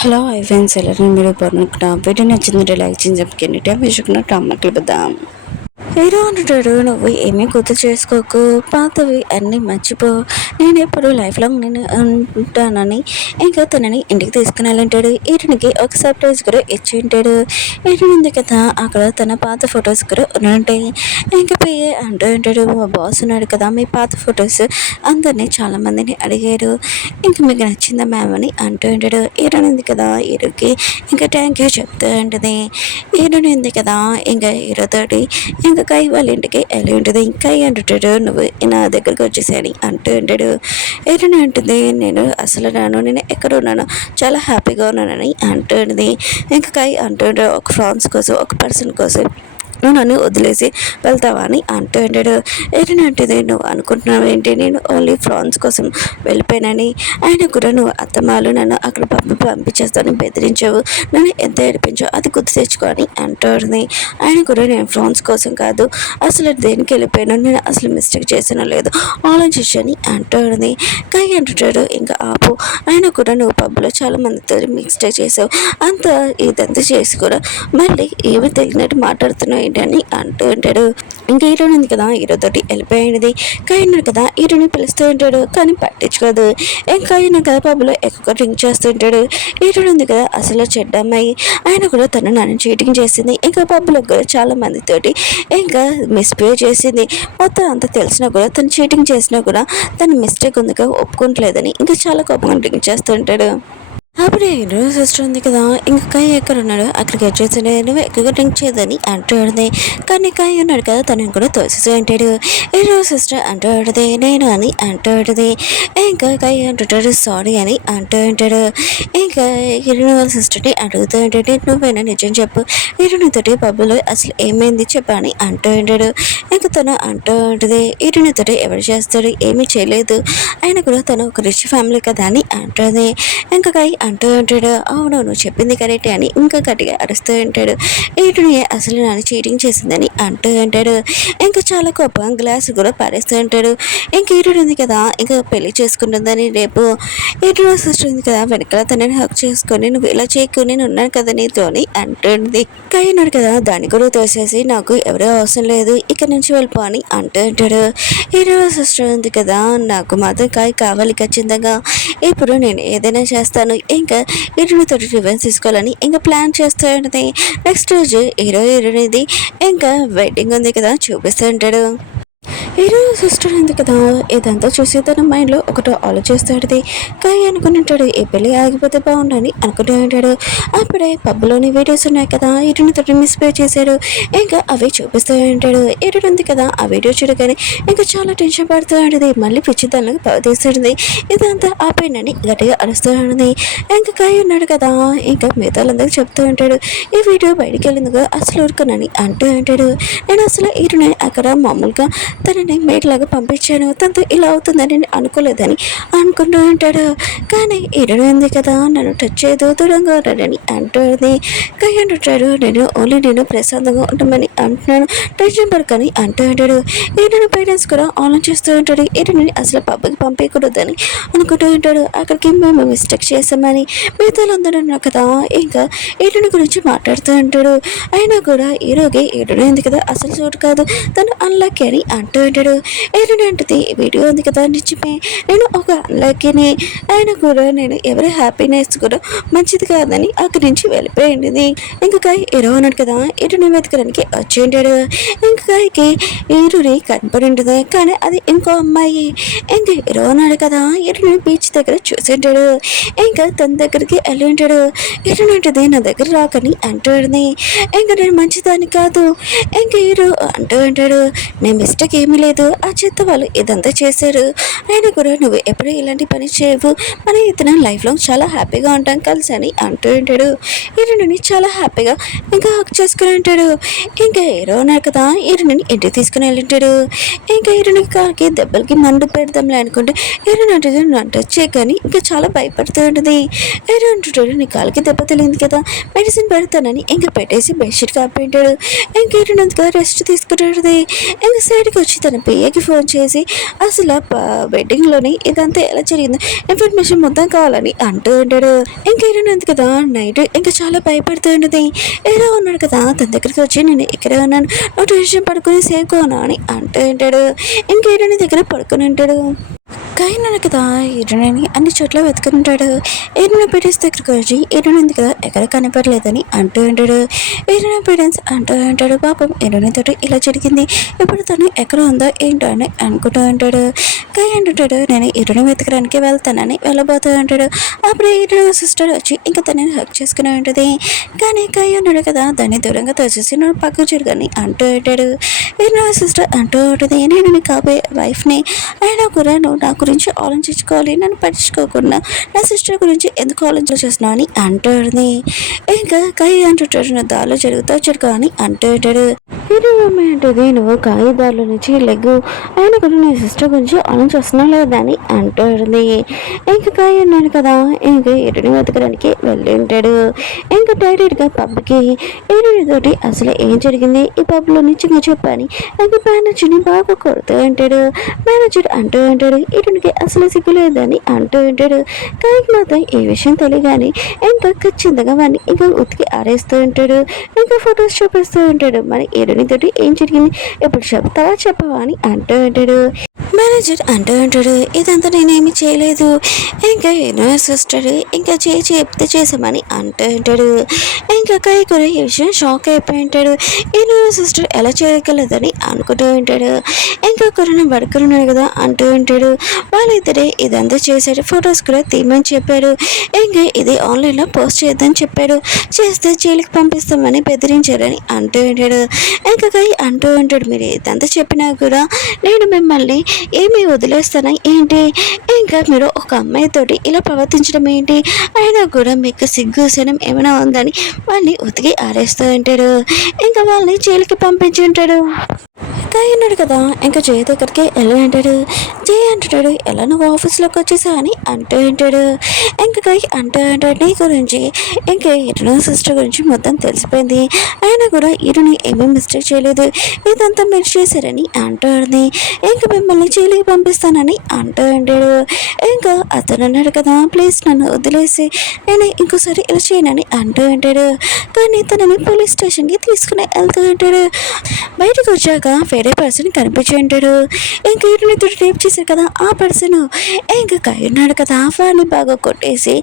Hello hi friends ಎಲ್ಲರೂ మీరు బాగున్నారా వీడియో నచ్చిందంటే లైక్ చేయండి సబ్స్క్రైబ్ చేయండి విషయం టామకి పెద్దాం హీరో అంటాడు, నువ్వు ఏమీ గుర్తు చేసుకోకు, పాతవి అన్నీ మర్చిపో, నేను ఎప్పుడు లైఫ్ లాంగ్ నేను ఉంటానని ఇంకా తనని ఇంటికి తీసుకుని వెళ్ళింటాడు. ఈయనకి ఒక సర్ప్రైజ్ కూడా ఇచ్చి ఉంటాడు. ఈయన ఉంది కదా అక్కడ తన పాత ఫొటోస్ కూడా ఉంటాయి. ఇంకా పోయి అంటూ ఉంటాడు, మా బాస్ ఉన్నాడు కదా, మీ పాత ఫొటోస్ అందరినీ చాలా మందిని అడిగాడు, ఇంకా మీకు నచ్చిందా మ్యామ్ అని అంటూ ఉంటాడు. ఈయన ఉంది కదా హీరోకి ఇంకా థ్యాంక్ యూ చెప్తూ ఉంటుంది. ఈయన ఉంది కదా ఇంకా హీరోతోటి ఇంకా కై వాళ్ళ ఇంటికి వెళ్ళి ఉంటుంది. ఇంకా అంటుంటాడు, నువ్వు నా దగ్గరకు వచ్చేసాని అంటూ ఉంటాడు. ఏంటని అంటుంది, నేను అసలు నేను ఎక్కడ ఉన్నాను, చాలా హ్యాపీగా ఉన్నానని అంటుంది. ఇంకా కై అంటుంటాడు, ఒక ఫ్రాన్స్ కోసం ఒక పర్సన్ కోసం నువ్వు నన్ను వదిలేసి వెళ్తావా అని అంటూ ఉంటాడు. ఏంటంటే నువ్వు అనుకుంటున్నావు ఏంటి, నేను ఓన్లీ ఫ్రాన్స్ కోసం వెళ్ళిపోయానని, ఆయన కూడా నువ్వు అత్తమాలు నన్ను అక్కడ పంపించేస్తాను బెదిరించావు, నన్ను ఎంత ఏడిపించావు అది గుర్తు తెచ్చుకొని అంటుంది. ఆయన కూడా నేను ఫ్రాన్స్ కోసం కాదు, అసలు దేనికి వెళ్ళిపోయాను, నేను అసలు మిస్టేక్ చేసానో లేదు ఆలోచించని అంటుంది. కై అంటుంటాడు, ఇంకా ఆపు, ఆయన కూడా నువ్వు పబ్లో చాలా మందితో మిస్టేక్ చేసావు, అంత ఇదంతా చేసి కూడా మళ్ళీ ఏమి తెలియనట్టు మాట్లాడుతున్నావు అని అంటూ ఉంటాడు. ఇంకా హీరో ఉంది కదా హీరోతోటి వెళ్ళిపోయినది. కైనాడు కదా హీరోని పిలుస్తూ ఉంటాడు కానీ పట్టించుకోదు. ఇంకా ఆయన కదా పబ్లో ఎక్కువ డ్రింక్ చేస్తుంటాడు. హీరో ఉంది కదా అసలు చెడ్డ అమ్మాయి, ఆయన కూడా తను నన్ను చీటింగ్ చేసింది, ఇంకా పబ్లో కూడా చాలా మందితోటి ఇంకా మిస్బిహేవ్ చేసింది, మొత్తం అంతా తెలిసినా కూడా తను చీటింగ్ చేసినా కూడా తన మిస్టేక్ ఉందిగా ఒప్పుకోవట్లేదని ఇంకా చాలా కోపంగా డ్రింక్ చేస్తుంటాడు. అప్పుడే హీరో సిస్టర్ ఉంది కదా, ఇంకా కాయ ఎక్కడ ఉన్నాడు అక్కడికి వచ్చేసి నువ్వు ఎక్కువగా డ్రింక్ చేయదని అంటాడుది. కానీ కాయ ఉన్నాడు కదా తనని కూడా తోసేసి అంటాడు. హీరో సిస్టర్ అంటాడుది నేను అని అంటాడుది. ఇంకా కాయ అంటుంటాడు సారీ అని అంటూ ఉంటాడు. ఇంకా హీరో సిస్టర్ని అడుగుతూ ఉంటాడు, నువ్వేనా నిజం చెప్పు, హీరోనితోటి పబ్బులో అసలు ఏమైంది చెప్పని అంటూ ఉంటాడు. ఇంకా తను అంటూ ఉంటుంది, హీరోనితోటి ఎవరు చేస్తాడు, ఏమీ చేయలేదు, ఆయన కూడా తను ఒక రిచ్ ఫ్యామిలీ కదా అని అంటుంది. ఇంకా కాయ అంటూ ఉంటాడు, అవును నువ్వు చెప్పింది కరెక్టే అని ఇంకా గట్టిగా అరుస్తూ ఉంటాడు. వీటిని అసలు నన్ను చీటింగ్ చేసిందని అంటూ ఉంటాడు. ఇంకా చాలా కోపంగా గ్లాస్ కూడా పారేస్తూ ఉంటాడు. ఇంక ఈరుడు ఉంది కదా ఇంకా పెళ్లి చేసుకుంటుందని రేపు ఈరుడు సిస్టర్ ఉంది కదా వెనకాల తనని హక్ చేసుకొని నువ్వు ఇలా చేయకు నేను ఉన్నాను కదా నీతో అని అంటుంది. కయ్యన్నాడు కదా దాన్ని కూడా తోసేసి నాకు ఎవరో అవసరం లేదు ఇక్కడ నుంచి వెళ్ళిపో అని అంటూ ఉంటాడు. ఈరుడు సిస్టర్ ఉంది కదా నాకు మాత్రం కాయ కావాలి ఖచ్చితంగా, ఇప్పుడు నేను ఏదైనా చేస్తాను, ఇంకా హీరోనితో రివెంజ్ తీసుకోవాలని ఇంకా ప్లాన్ చేస్తూ ఉంటుంది. నెక్స్ట్ రోజు హీరోయిన్ది ఇంకా వెడ్డింగ్ ఉంది కదా చూపిస్తూ ఉంటాడు. హీరో సిస్టర్ ఉంది కదా ఇదంతా చూసి తన మైండ్లో ఒకటి ఆలోచిస్తాడు. కాయ అనుకుంటుంటాడు, ఈ పెళ్ళి ఆగిపోతే బాగుండని అనుకుంటూ ఉంటాడు. అప్పుడే పబ్లోని వీడియోస్ ఉన్నాయి కదా హీరోని తోటి మిస్బిహేవ్ చేశాడు, ఇంకా అవి చూపిస్తూ ఉంటాడు. హీరో ఉంది కదా ఆ వీడియో చూడగానే ఇంకా చాలా టెన్షన్ పడుతూ ఉంటుంది, మళ్ళీ పిచ్చిదానికి తీస్తుంది, ఇదంతా ఆపేయండి గట్టిగా అరుస్తూ ఉంటుంది. ఇంకా కాయ ఉన్నాడు కదా ఇంకా మిగతా వాళ్ళందరికీ చెప్తూ ఉంటాడు, ఈ వీడియో బయటికి వెళ్ళిందిగా అసలు ఊరుకునని అంటూ ఉంటాడు. నేను అసలు హీరోని అక్కడ మామూలుగా తనని మేట్లాగా పంపించాను, తనతో ఇలా అవుతుందని అనుకోలేదని అనుకుంటూ ఉంటాడు. కానీ హీరోయిన్ ఉంది కదా నన్ను టచ్ చేయదు దూరంగా ఉంటాడని అంటుంది. కానీ అంటుంటాడు, నేను ప్రశాంతంగా ఉంటామని అంటున్నాను, టెన్షన్ పడకని అంటూ ఉంటాడు. హీరోయిన్ పేరెంట్స్ కూడా ఆలోచిస్తూ ఉంటాడు, హీరోయిన్ అసలు పబ్కి పంపించకూడదని అనుకుంటూ ఉంటాడు. అక్కడికి మేము మిస్టేక్ చేసామని మిగతాలందరూ ఉన్నారు కదా ఇంకా హీరోయిన్ గురించి మాట్లాడుతూ ఉంటాడు. అయినా కూడా హీరోకి హీరోయిన్ ఉంది కదా అసలు చోటు కాదు, తను అన్లక్కీ అని అంటూ ఉంటాడు. ఏంటంటే వీడియో ఉంది కదా నిజమే, నేను ఒక అన్లక్కీని, ఆయన కూడా నేను ఎవరి హ్యాపీనెస్ కూడా మంచిది కాదని అక్కడి నుంచి వెళ్ళిపోయింది. ఇంకా కాయ హీరో ఉన్నాడు కదా హీరోని వెతకడానికి వచ్చి ఉంటాడు. ఇంకా కాయకి హీరోని కనపడి ఉంటుంది కానీ అది ఇంకో అమ్మాయి. ఇంకా హీరో ఉన్నాడు కదా హీరోని బీచ్ దగ్గర చూసి ఉంటాడు. ఇంకా తన దగ్గరికి వెళ్ళి ఉంటాడు. హీరోనంటది నా దగ్గర రాకని అంటాడు. ఇంకా నేను మంచిదాన్ని కాదు, ఇంకా హీరో అంటూ ఉంటాడు, నేను మిస్టేక్ ఏమీ లేదు, ఆ చెత్త వాళ్ళు ఇదంతా చేశారు, అయినా కూడా నువ్వు ఎప్పుడు ఇలాంటి పని చేయవు, మన ఇతను లైఫ్ లాంగ్ చాలా హ్యాపీగా ఉంటాం కలిసి అని అంటూ ఉంటాడు. హీరోని చాలా హ్యాపీగా ఇంకా హక్ చేసుకుని ఉంటాడు. ఇంకా హీరో ఉన్నారు కదా హీరోని ఇంటికి తీసుకుని వెళ్ళింటాడు. ఇంకా హీరోని కాకి దెబ్బలకి మందు పెడదాంలే అనుకుంటే హీరోని అంటే నన్ను టచ్ చేయకని ఇంకా చాలా భయపడుతూ ఉంటుంది. హీరో అంటుంటాడు, నీ కాలికి దెబ్బ తెలియదు కదా మెడిసిన్ పెడతానని ఇంకా పెట్టేసి బెడ్షీట్ కాపేంటాడు. ఇంకా హీరోని రెస్ట్ తీసుకుంటాడు. ఇంకా సైడ్కి వచ్చి తన పిఏకి ఫోన్ చేసి అసలు వెడ్డింగ్లోని ఇదంతా ఎలా జరిగిందో ఇన్ఫర్మేషన్ మొత్తం కావాలని అంటూ ఉంటాడు. ఇంకేంటి కదా నైట్ ఇంకా చాలా భయపడుతూ ఉంటుంది. ఏదో ఉన్నాడు కదా తన దగ్గరికి వచ్చి నేను ఇక్కడే ఉన్నాను, నువ్వు టెన్షన్ పడుకుని సేఫ్ కోనా అని అంటూ ఉంటాడు. ఇంకేంటి దగ్గర పడుకుని ఉంటాడు. కైనాను కదా ఈరుని అన్ని చోట్ల వెతుకుంటాడు. ఈరుని పేరెంట్స్ దగ్గరికి వచ్చి ఈరుని కదా ఎక్కడ కనపడలేదని అంటూ ఉంటాడు. ఈరుని పేరెంట్స్ అంటూ ఉంటాడు పాపం ఈరుని తోటి ఇలా జరిగింది, ఇప్పుడు తను ఎక్కడ ఉందో ఏంటో అని అనుకుంటూ ఉంటాడు. కై అంటుంటాడు నేను ఈరుని వెతకడానికి వెళ్తానని వెళ్ళబోతూ ఉంటాడు. అప్పుడు ఈరుని సిస్టర్ వచ్చి ఇంకా తనని హక్ చేసుకుని ఉంటుంది. కానీ కై ఉన్నాడు కదా దాన్ని దూరంగా తోచేసి నువ్వు పక్కకు జరగని అంటూ ఉంటాడు. ఈరుని సిస్టర్ అంటూ ఉంటుంది నేను నీ కాబోయే వైఫ్ని, అయినా కూడా నువ్వు నా గురించి ఆలోచించుకోవాలి, నన్ను పట్టించుకోకుండా నా సిస్టర్ గురించి ఎందుకు ఆలోచించేస్తున్నావు అని అంటుంది. ఇంకా కై అంటుంటాడు నువ్వు దారిలో జరుగుతావు అని అంటూ ఉంటాడు. ఇది అమ్మాయి అంటుంది నువ్వు కాగిదారుల నుంచి లెగ్గు, ఆయన కూడా నీ సిస్టర్ గురించి ఆలోచిస్తున్నావు లేదా అని అంటుంది. ఇంకా కాయ అన్నాడు కదా ఇంకా ఎరుని వెతకడానికి వెళ్ళి ఉంటాడు. ఇంకా డైరెక్ట్గా పబ్కి ఎరుడితోటి అసలు ఏం జరిగింది ఈ పబ్లో నిజంగా చెప్పని ఇంకా మేనేజర్ని బాగా కొడుతూ ఉంటాడు. మేనేజర్ అంటూ ఉంటాడు ఇటునికి అసలు సిగ్గులేదని అంటూ ఉంటాడు. కాయకి మాత్రం ఈ విషయం తెలియగానే ఇంకా ఖచ్చితంగా వాడిని ఇంకా ఉతికి ఆరేస్తూ ఉంటాడు. ఇంకా ఫొటోస్ చూపిస్తూ ఉంటాడు. మరి తోటి ఏం జరిగింది ఎప్పుడు చెప్తావా చెప్పవా అని అంటూ ఉంటాడు. మేనేజర్ అంటూ ఉంటాడు ఇదంతా నేనేమి చేయలేదు, ఇంకా సిస్టర్ ఇంకా చెప్తే చేసామని అంటూ ఉంటాడు. ఇంకా కై కూడా ఈ విషయం షాక్ అయిపోయి ఉంటాడు. సిస్టర్ ఎలా చేయగలదని అనుకుంటూ ఉంటాడు. ఇంకా కరోనా బడుకున్నాడు కదా అంటూ ఉంటాడు. వాళ్ళిద్దరే ఇదంతా చేశాడు, ఫొటోస్ కూడా తీయమని చెప్పాడు. ఇంకా ఇది ఆన్లైన్లో పోస్ట్ చేద్దని చెప్పాడు, చేస్తే జైలుకి పంపిస్తామని బెదిరించారని అంటూ ఉంటాడు. ఇంకా కై అంటూ ఉంటాడు మీరు ఇదంతా చెప్పినా కూడా నేను మిమ్మల్ని ఏమీ వదిలేస్తానా ఏంటి, ఇంకా మీరు ఒక అమ్మాయితోటి ఇలా ప్రవర్తించడం ఏంటి, అయినా కూడా మీకు సిగ్గు శనం ఏమైనా ఉందని వాళ్ళని ఉతికి ఆరేస్తూ ఉంటాడు. ఇంకా వాళ్ళని జైలుకి పంపించి ఉంటాడు. కాయ అన్నాడు కదా ఇంకా జయ దగ్గరికి ఎలా అంటాడు. జయ అంటాడు ఎలా నువ్వు ఆఫీస్లోకి వచ్చేసా అని అంటూ ఉంటాడు. ఇంకా కాయ అంటూ ఉంటాడు నీ గురించి ఇంకా ఇరుని సిస్టర్ గురించి మొత్తం తెలిసిపోయింది, అయినా కూడా ఇరుని ఏమీ మిస్టేక్ చేయలేదు, ఇదంతా మీరు చేశారని అంటూ ఉంది. ఇంకా మిమ్మల్ని జైలుకి పంపిస్తానని అంటూ ఉంటాడు. ఇంకా అతను అన్నాడు కదా ప్లీజ్ నన్ను వదిలేసి నేను ఇంకోసారి ఇలా చేయనని అంటూ ఉంటాడు. కానీ తనని పోలీస్ స్టేషన్కి తీసుకుని వెళ్తూ ఉంటాడు. బయటకు వచ్చాక వేరే పర్సన్ కనిపించి ఉంటాడు. ఇంకా ఇరుని రేప్ చేశారు కదా ఆ పర్సన్ ఇంకా కయ్యున్నాడు కదా వాడిని బాగా కొట్టేసి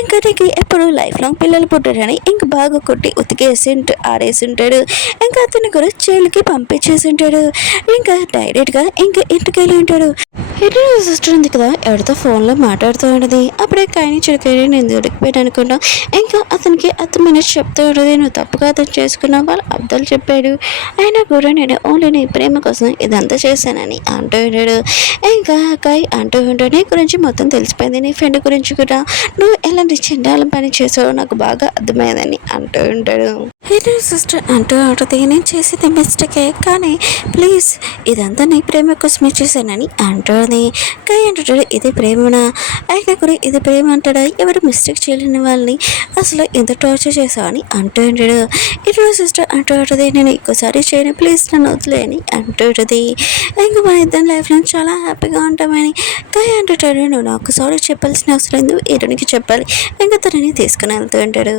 ఇంకా నీకు ఎప్పుడు లైఫ్ లాంగ్ పిల్లలు పుట్టారని ఇంకా బాగా కొట్టి ఉతికేసి ఆడేసి ఉంటాడు. ఇంకా అతను కూడా జైలుకి పంపించేసి ఉంటాడు. ఇంకా డైరెక్ట్గా ఇంకా ఇంటికి వెళ్ళి ఉంటాడు. ఇటు సిస్టర్ ఉంది కదా ఎవరితో ఫోన్లో మాట్లాడుతూ ఉంటుంది. అప్పుడే కాయని చిడికాయని నేను దొరికిపోయాను అనుకున్నా. ఇంకా అతనికి అర్థమైన చెప్తూ ఉంటుంది నువ్వు తప్పుగా అతను చేసుకున్నా వాళ్ళు అర్థాలు చెప్పాడు, అయినా కూడా నేను ఓన్లీ నీ ప్రేమ కోసం ఇదంతా చేశానని అంటూ ఉంటాడు. ఇంకా కాయ్ అంటూ ఉంటాడు నీ గురించి మొత్తం తెలిసిపోయింది, నీ ఫ్రెండ్ గురించి కూడా నువ్వు ఎలాంటి చెండాలం పని చేసావో నాకు బాగా అర్థమైందని అంటూ ఉంటాడు. ఇటు సిస్టర్ అంటూ ఉంటుంది నేను చేసేది మిస్టేకే కానీ ప్లీజ్ ఇదంతా నీ ప్రేమ కోసమే చేశానని అంటుంది. కాయ అంటాడు ఇది ప్రేమనా, అయినా కూడా ఇది ప్రేమ అంటాడా, ఎవరు మిస్టేక్ చేయలేని వాళ్ళని అసలు ఎంత టార్చర్ చేసావని అంటూ ఉంటాడు. ఇటు సిస్టర్ అంటూ ఉంటుంది నేను ఇంకోసారి చేయను ప్లీజ్ నన్ను వదిలేని అంటూ ఉంటుంది. ఇంకా మన ఇద్దరు లైఫ్లో చాలా హ్యాపీగా ఉంటామని కాయ అంటుంటాడు నువ్వు నాకు సారీ చెప్పాల్సిన అవసరం లేదు ఇరునికి చెప్పాలి. ఇంకా తనని తీసుకుని వెళ్తూ ఉంటాడు.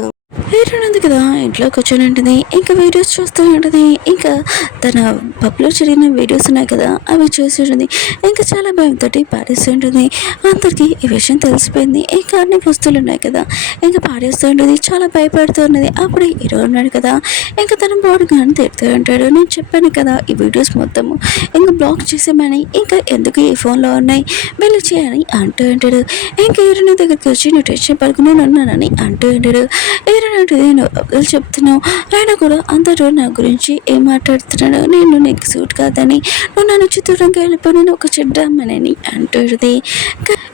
హీరోయిన్ కదా ఇంట్లో కూర్చొని ఉంటుంది. ఇంకా వీడియోస్ చూస్తూ ఉంటుంది. ఇంకా తన పబ్లో జరిగిన వీడియోస్ ఉన్నాయి కదా అవి చూసి ఉంటుంది. ఇంకా చాలా భయంతో పాడేస్తూ ఉంటుంది. అందరికీ ఈ విషయం తెలిసిపోయింది. ఇంకా అన్ని వస్తువులు ఉన్నాయి కదా ఇంకా పాడేస్తూ ఉంటుంది. చాలా భయపడుతూ ఉన్నది. అప్పుడు హీరో ఉన్నాడు కదా ఇంకా తన బాడీ కానీ తిడుతూ ఉంటాడు నేను చెప్పాను కదా ఈ వీడియోస్ మొత్తము ఇంకా బ్లాక్ చేసామని, ఇంకా ఎందుకు ఈ ఫోన్లో ఉన్నాయి వెళ్ళి చేయని అంటూ ఉంటాడు. ఇంకా హీరోయిన్ దగ్గరికి వచ్చి నువ్వు టెన్షన్ పడుకుని నేను ఉన్నానని అంటూ ఉంటాడు. ఏంటంటే నువ్వు చెప్తున్నావు అయినా కూడా అందరూ నా గురించి ఏం మాట్లాడుతున్నాడు, నేను నీకు సూట్ కాదని నువ్వు నన్ను దూరంగా వెళ్ళిపోయి నేను ఒక చెడ్డ అమ్మనని అంటుంది.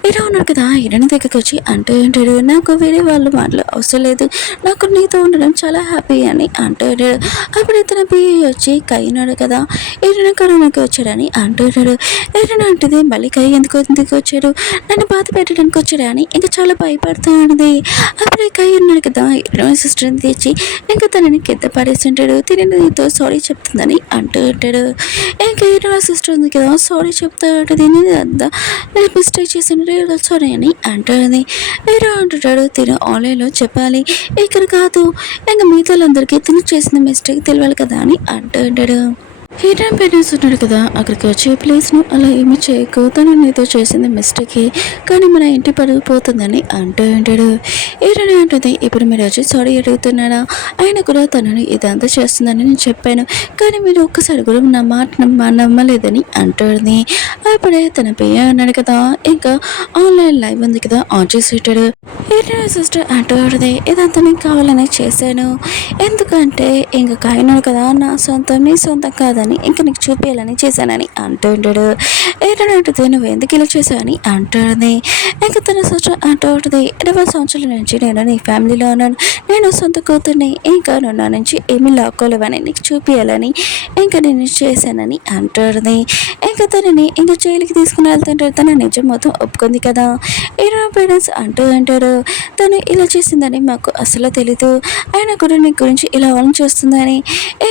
ఇలా ఉన్నాడు కదా హీరోయిన్ దగ్గరికి వచ్చి అంటూ ఉంటాడు నాకు వేరే వాళ్ళు మాటలు అవసరం లేదు, నాకు నీతో ఉండడం చాలా హ్యాపీ అని అంటూ ఉంటాడు. అప్పుడు ఇతను పిఏ వచ్చి కయ్యినాడు కదా హీరోయిన్ కరోనాకి వచ్చాడని అంటూ ఉంటాడు. హీరోయిన్ అంటుంది మళ్ళీ కై ఎందుకు వచ్చాడు, నన్ను బాధ పెట్టడానికి వచ్చాడు అని ఇంకా చాలా భయపడుతూ ఉన్నది. అప్పుడే కై ఉన్నాడు కదా హీరోయిన్ సిస్టర్ని తెచ్చి ఇంకా తనని కింద పడేస్తుంటాడు. తిని నీతో సారీ చెప్తుందని అంటూ ఉంటాడు. ఇంకా హీరో సిస్టర్ ఉంది కదా సారీ చెప్తా ఉంటుంది. నేను అంతా మిస్టేక్ చేసిన సారీ అని అంటుంది. హీరో అంటుంటాడు తిను ఆన్లైన్లో చెప్పాలి ఇక్కడ కాదు, ఇంకా మిగతా వాళ్ళందరికీ తిను చేసిన మిస్టేక్ తెలియాలి కదా అని అంటూ ఉంటాడు. హీరోయిన్ పేరెంట్స్ ఉన్నాడు కదా అక్కడికి వచ్చి ప్లీజ్ను అలా ఏమి చేయకు, తను నీతో చేసింది మిస్టేక్, కానీ మన ఇంటి పరుగు పోతుందని అంటూ ఉంటాడు. హీరోయిన్ అంటుంది ఇప్పుడు మీరు వచ్చి సారీ అడుగుతున్నాడా, ఆయన కూడా తనని ఇదంతా చేస్తుందని నేను చెప్పాను, కానీ మీరు ఒక్కసారి కూడా నా మాట నమ్మలేదని అంటుంది. అప్పుడే తన పియ్య అన్నాడు కదా ఇంకా ఆన్లైన్ లైవ్ ఉంది కదా ఆన్ చేసి పెట్టాడు. హీరోయిన్ సిస్టర్ అంటూ ఉంటుంది ఇదంతా నేను కావాలని చేశాను, ఎందుకంటే ఇంకా కాయనాడు కదా నా సొంతం నీ సొంతం కాదని ఇంకా నీకు చూపించాలని చేశానని అంటూ ఉంటాడు. ఏంటంటే నువ్వు ఎందుకు ఇలా చేశావని అంటుంది. ఇంకా తన సిస్టర్ అంటూ ఉంటుంది 20 సంవత్సరాల నుంచి నేను నీ ఫ్యామిలీలో ఉన్నాను, నేను సొంత కూతుర్ని, ఇంకా నువ్వు నా నుంచి ఏమీ లాక్కోలేవని నీకు చూపించాలని ఇంకా నేను చేశానని అంటుంది. ఇంకా తనని ఇంకా జైలుకి తీసుకుని వెళ్తుంటారు. తన నిజం మొత్తం ఒప్పుకుంది కదా. హీరో పేరెంట్స్ అంటూ అంటారు తను ఇలా చేసిందని మాకు అసలు తెలీదు, ఆయన కూడా నీ గురించి ఇలా ఆలోచిస్తుందని,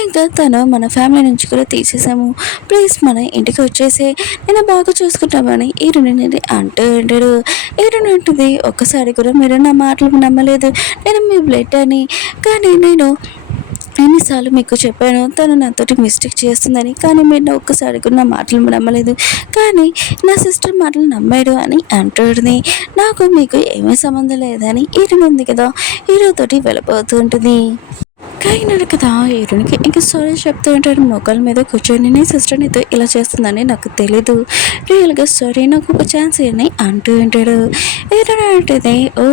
ఇంకా తను మన ఫ్యామిలీ నుంచి కూడా తీసేసాము, ప్లీజ్ మన ఇంటికి వచ్చేసి నేను బాగా చూసుకుంటామని హీరోని అంటూ ఉంటాడు. హీరోని అంటుంది ఒక్కసారి కూడా మీరు నా మాటలు నమ్మలేదు, నేను మీ బ్లడ్ అని, కానీ నేను ఎన్నిసార్లు మీకు చెప్పాను తను నాతోటి మిస్టేక్ చేస్తుందని, కానీ మీరు ఒక్కసారి కూడా నా మాటలు నమ్మలేదు, కానీ నా సిస్టర్ మాటలు నమ్మాడు అని అంటుంది. నాకు మీకు ఏమీ సంబంధం లేదని హీరోని ఉంది కదా హీరోతోటి వెళ్ళిపోతుంటుంది. కాకినాడ కదా హీరోనికి ఇంకా సారీ చెప్తూ ఉంటాడు. మొక్కల మీద కూర్చొని నీ సిస్టర్ నీతో ఇలా చేస్తుందని నాకు తెలీదు, రియల్గా సారీ నాకు ఒక ఛాన్స్ అని అంటూ ఉంటాడు. హీరో అంటుంది ఓ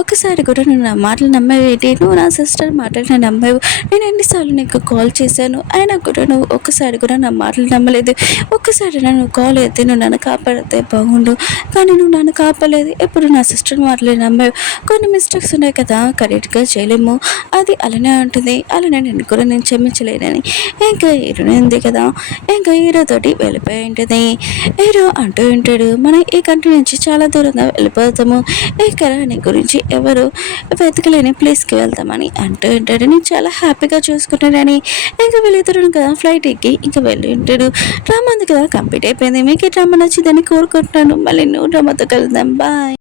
ఒక్కసారి కూడా నువ్వు నా మాటలు నమ్మేవేంటి, నువ్వు నా సిస్టర్ మాటలు నమ్మావు, నేను ఎన్నిసార్లు నీకు కాల్ చేశాను అయినా కూడా నువ్వు ఒక్కసారి కూడా నా మాటలు నమ్మలేదు, ఒక్కసారి నన్ను కాల్ అయితే నువ్వు నన్ను కాపాడితే బాగుండు, కానీ నువ్వు నన్ను కాపాడలేదు, ఎప్పుడు నా సిస్టర్ మాటలు నమ్మావు, కొన్ని మిస్టేక్స్ ఉన్నాయి కదా కరెక్ట్గా చేయలేము, అది అలానే ఉంటుంది, అలానే నేను కూడా నేను క్షమించలేనని ఇంకా హీరోని ఉంది కదా ఇంకా హీరోతోటి వెళ్ళిపోయి ఉంటుంది. హీరో అంటూ ఉంటాడు మనం ఈ కంట్రీ నుంచి చాలా దూరంగా వెళ్ళిపోతాము, ఇక్కడ నీ గురించి ఎవరు వెతకలేని ప్లేస్కి వెళ్తామని అంటూ ఉంటాడు. నేను చాలా హ్యాపీగా చూసుకుంటానని ఇంకా వెళ్ళిద్దరు కదా ఫ్లైట్ ఎక్కి ఇంకా వెళ్ళి ఉంటాడు. డ్రామా ఉంది కదా కంప్లీట్ అయిపోయింది. మీకు ఈ డ్రామా నచ్చిందని కోరుకుంటున్నాను. మళ్ళీ నువ్వు డ్రామాతో కలుద్దాం. బాయ్.